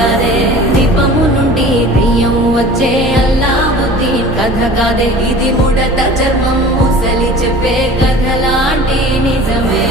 కాదే, దీపము నుండి దెయ్యం వచ్చే అల్లావుద్దీన్ కథ కాదే, ఇది ముడత చర్మం ముసలి చెప్పే కథ లాంటి నిజమే.